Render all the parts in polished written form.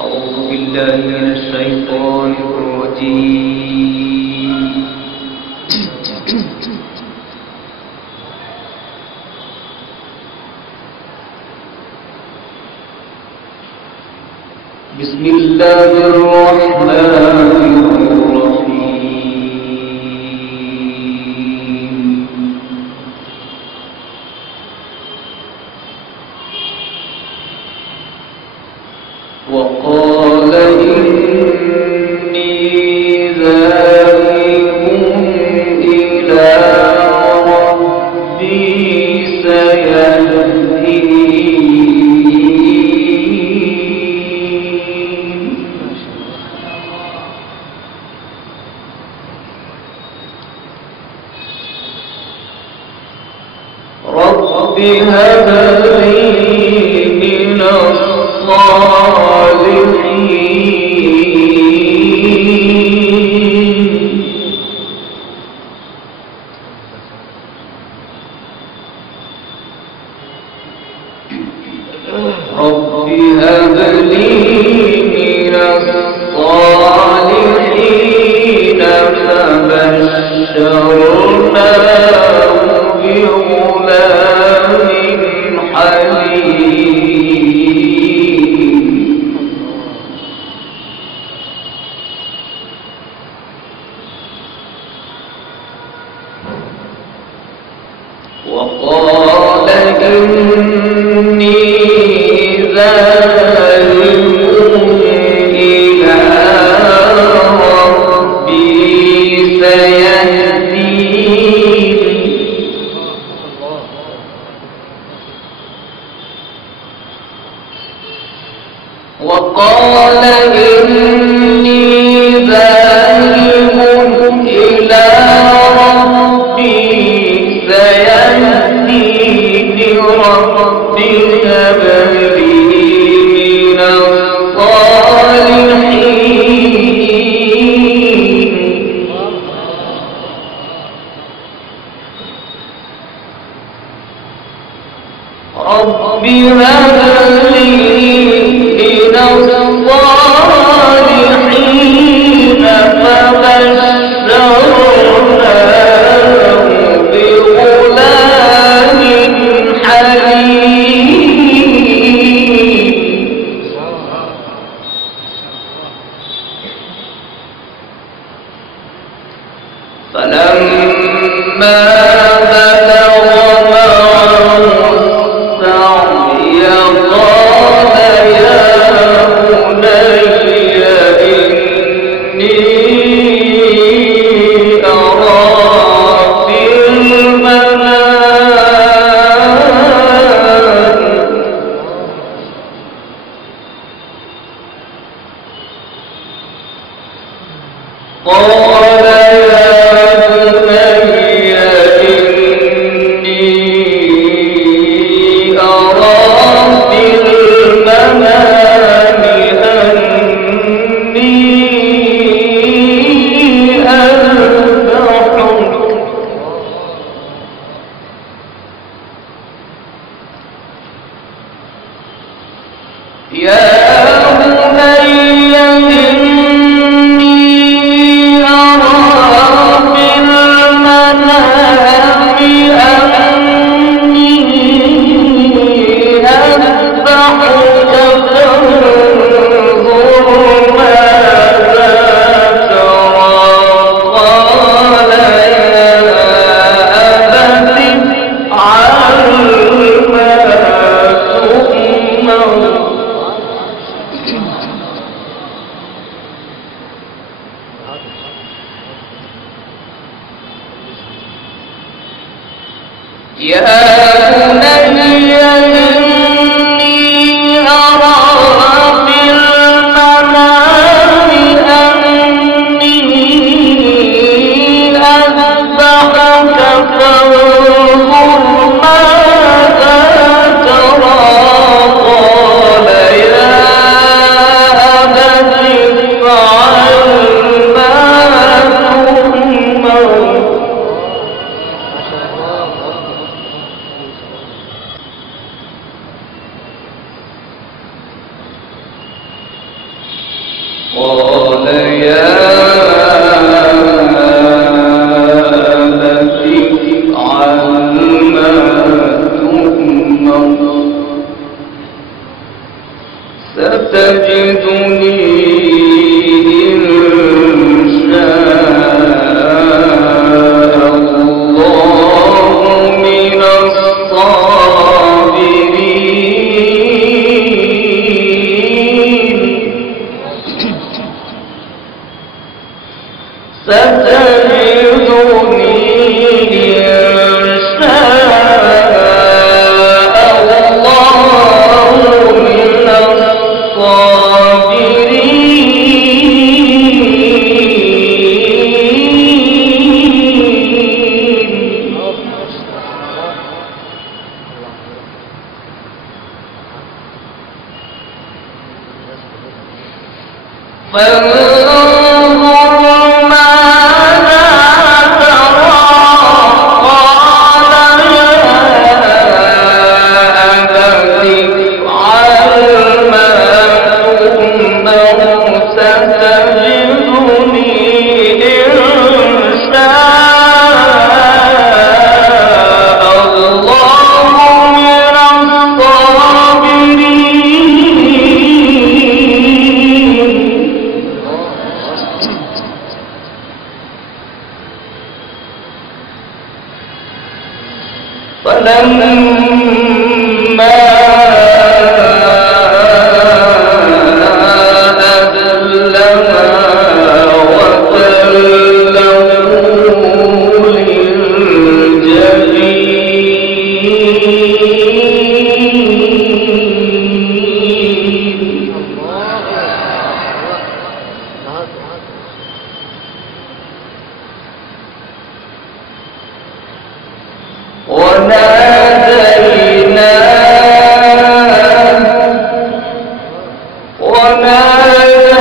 أعوذ بالله من الشيطان الرجيم. بسم الله الرحمن الرحيم. وقال إني ذاهب إلى ربي سيهدين. رب هب لي من الصالحين. رب هب لي من الصالحين. فبشرناه بغلام حليم. وقال إني ذاهب إلى ربي سيهدين. وقال إني ذاهب إلى ربي سيهدين. رب هب لي من الصالحين. رب هب لي من الصالحين. فبشرناه بغلام حليم. فلما بلغ معه السعي قال يا بني إني أرى في المنام قال ستجدني إن شاء الله من الصابرين. ستجدني فلما أسلما وتله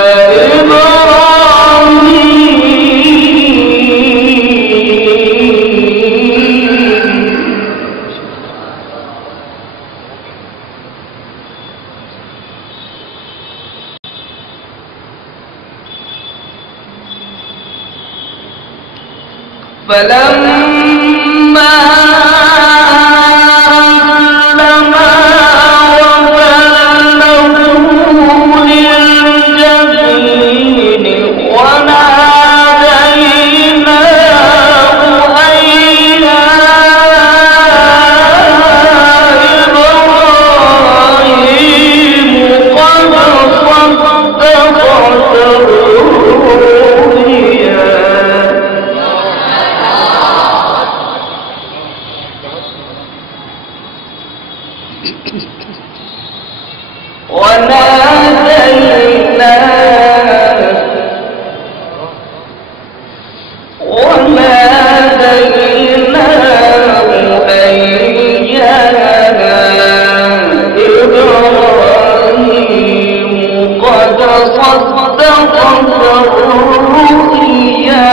للجبين فلما أسلما وتله للجبين وناديناه أن يا إبراهيم قد صدقت الرؤيا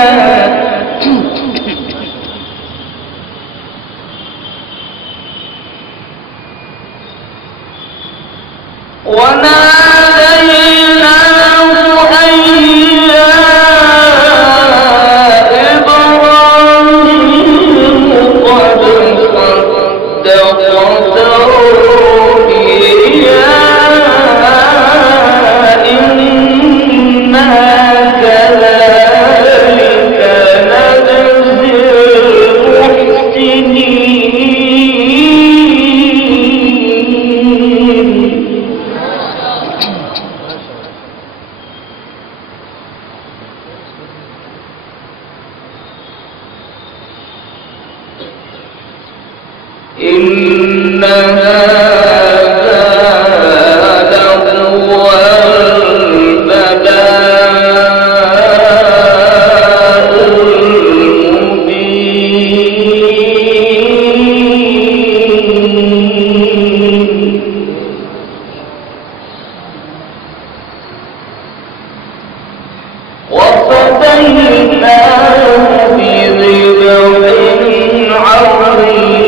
إن هذا لهو البلاء المبين وفديناه بذبح عظيم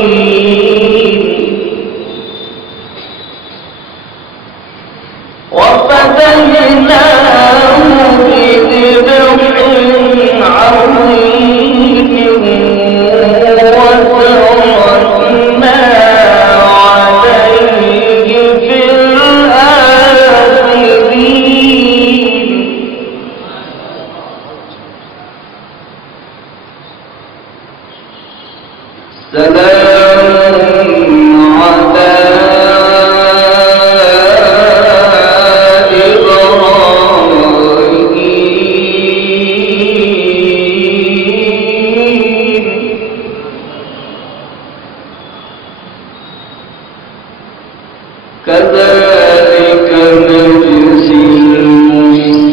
كذلك نجزي المحسنين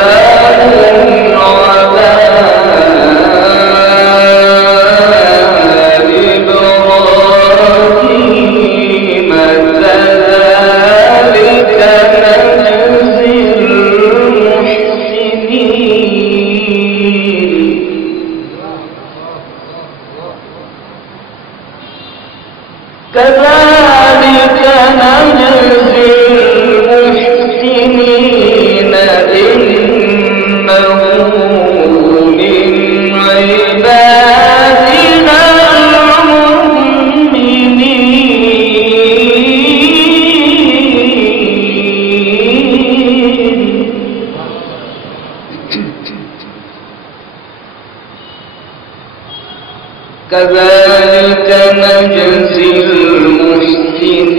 سلام على إبراهيم كذلك نجزي كذلك نجزي المحسنين إنه من عبادنا المؤمنين كذلك نجزي المحسنين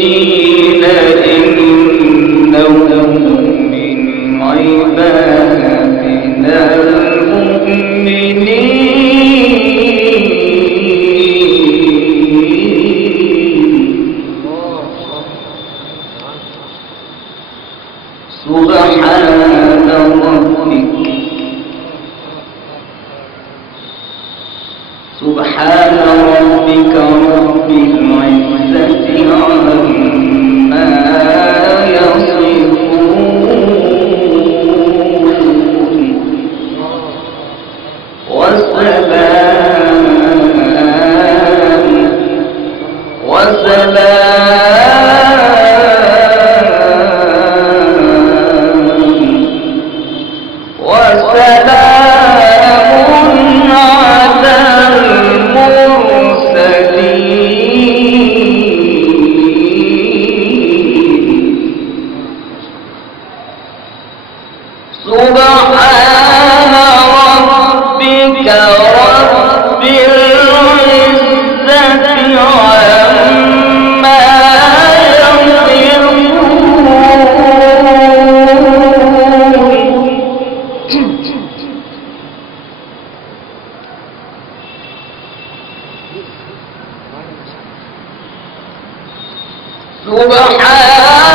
إنه من عبادنا المؤمنين سبحان ربك سبحان ربك رب العزة عما يصفون سبحان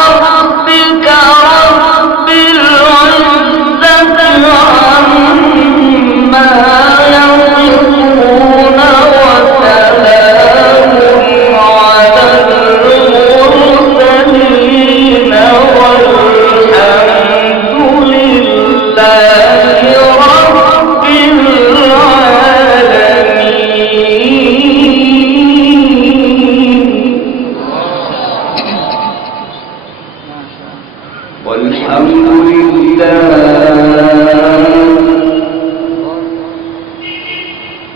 ربك رب العزة عما يصفون والحمد لله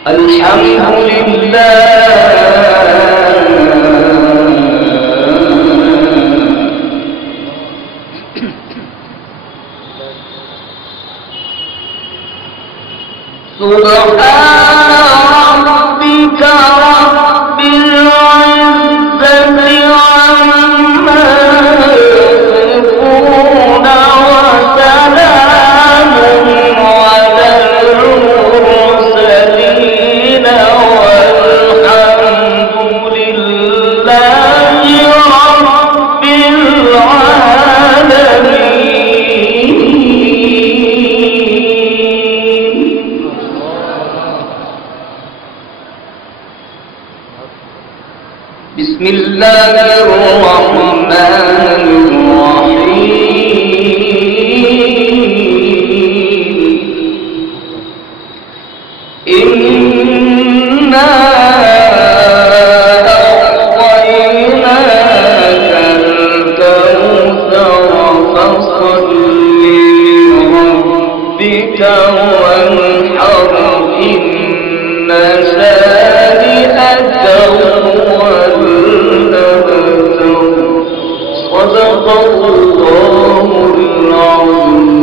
الحمد لله سبحان ربك رب العزة عما يصفون وسلام على المرسلين والحمد لله رب العالمين. بسم الله الرحمن الرحيم. إنا أعطيناك الكوثر فصل لربك وانحر إن شانئك هو الأبتر. صدق صدق الله العظيم.